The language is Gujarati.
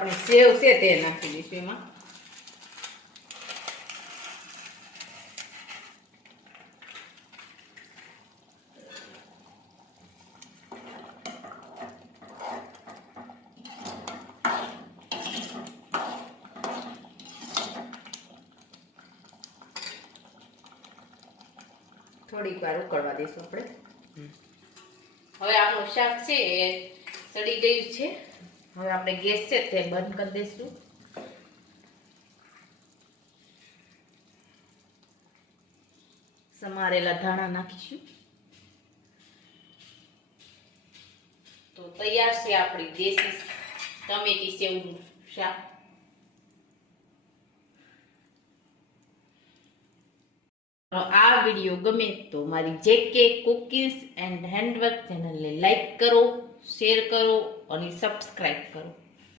આપણે સેવ છે તે નાખી દઈશું એમાં. થોડીક વાર ઉકળવા દઈશું આપણે. હવે આપણું શાક છે એ સડી ગયું છે. હવે આપણે ગેસ છે તે બંધ કરી દઈશું. સમારેલા ધાણા નાખીશું. તો તૈયાર છે આપણી દેશી ટમેટી સેવનું શાક. આ વિડીયો ગમે તો મારી જેકે કુકીઝ એન્ડ હેન્ડવર્ક ચેનલને લાઈક કરો, શેર કરો અને સબસ્ક્રાઇબ કરો.